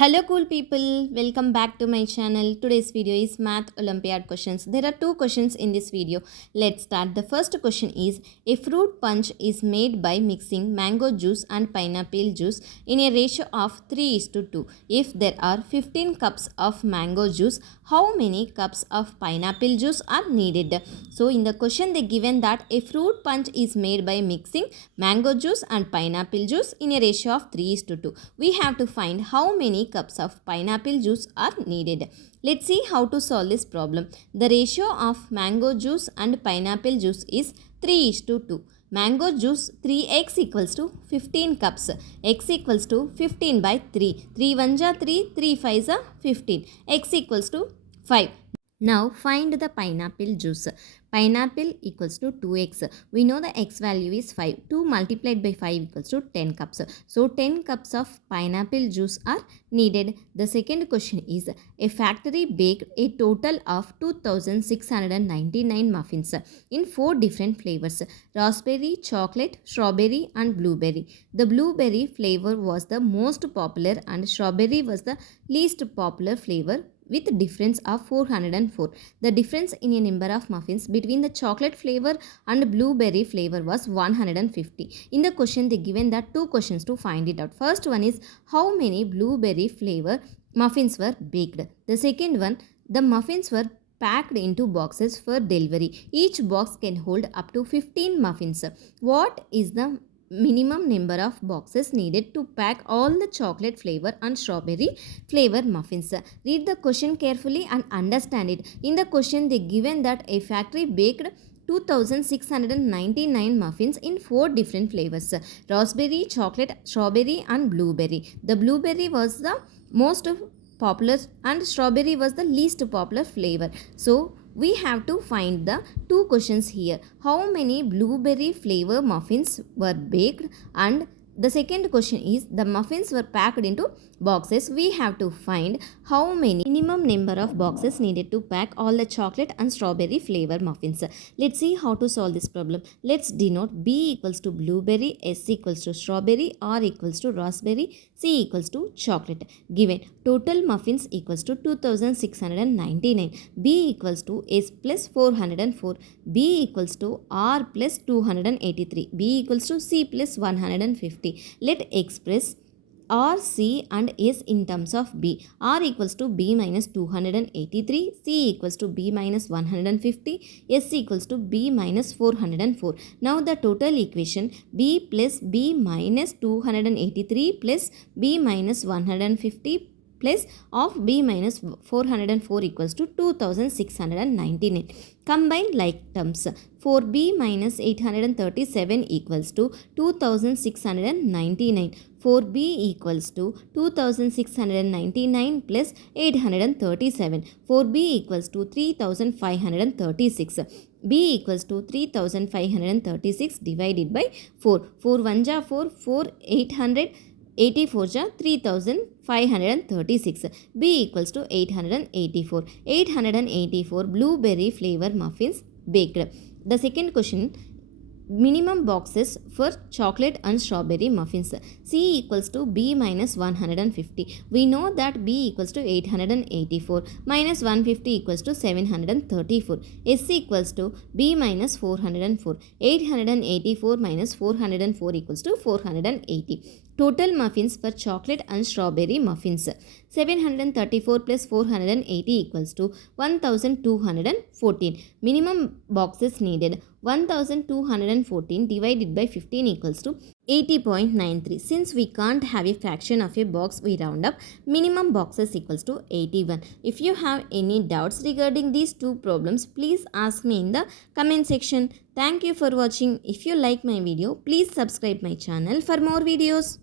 Hello cool people, welcome back to my channel. Today's video is math Olympiad questions. There are two questions in this video. Let's start. The first question is, a fruit punch is made by mixing mango juice and pineapple juice in a ratio of 3:2. If there are 15 cups of mango juice, how many cups of pineapple juice are needed? So in the question they given that a fruit punch is made by mixing mango juice and pineapple juice in a ratio of 3:2. We have to find how many cups of pineapple juice are needed. Let's see how to solve this problem. The ratio of mango juice and pineapple juice is 3:2. Mango juice 3x equals to 15 cups. X equals to 15 by 3. 3 1s are 3, 3 5s are 15. X equals to 5. Now find the pineapple juice. Pineapple equals to 2x. We know the x value is 5. 2 multiplied by 5 equals to 10 cups. So 10 cups of pineapple juice are needed. The second question is, a factory baked a total of 2699 muffins in 4 different flavors: raspberry, chocolate, strawberry and blueberry. The blueberry flavor was the most popular and strawberry was the least popular flavor with difference of 404. The difference in a number of muffins between the chocolate flavor and blueberry flavor was 150. In the question they given that two questions to find it out. First one is, how many blueberry flavor muffins were baked? The second one, the muffins were packed into boxes for delivery. Each box can hold up to 15 muffins. What is the minimum number of boxes needed to pack all the chocolate flavor and strawberry flavor muffins? Read the question carefully and understand it. In the question they given that a factory baked 2699 muffins in 4 different flavors: raspberry, chocolate, strawberry and blueberry. The blueberry was the most popular and strawberry was the least popular flavor. So we have to find the two questions here. How many blueberry flavor muffins were baked? And the second question is, the muffins were packed into boxes. We have to find how many minimum number of boxes needed to pack all the chocolate and strawberry flavor muffins. Let's see how to solve this problem. Let's denote B equals to blueberry, S equals to strawberry, R equals to raspberry, C equals to chocolate. Given total muffins equals to 2699. B equals to S plus 404. B equals to R plus 283. B equals to C plus 150. Let express R, C and S in terms of B. R equals to B minus 283, C equals to B minus 150, S equals to B minus 404. Now the total equation, B plus B minus 283 plus B minus 150 plus of B minus 404 equals to 2699. Combine like terms. 4B minus 837 equals to 2699. 4B equals to 2699 plus 837. 4B equals to 3536. B equals to 3536 divided by 4. 4 1s are 4, 4 800. 84 ja 3536. B equals to 884. 884 blueberry flavor muffins baked. The second question, minimum boxes for chocolate and strawberry muffins. C equals to B minus 150. We know that B equals to 884 minus 150 equals to 734. S equals to B minus 404. 884 minus 404 equals to 480. Total muffins for chocolate and strawberry muffins. 734 plus 480 equals to 1214. Minimum boxes needed. 1214 divided by 15 equals to 80.93. Since we can't have a fraction of a box, we round up. Minimum boxes equals to 81. If you have any doubts regarding these two problems, please ask me in the comment section. Thank you for watching. If you like my video, please subscribe my channel for more videos.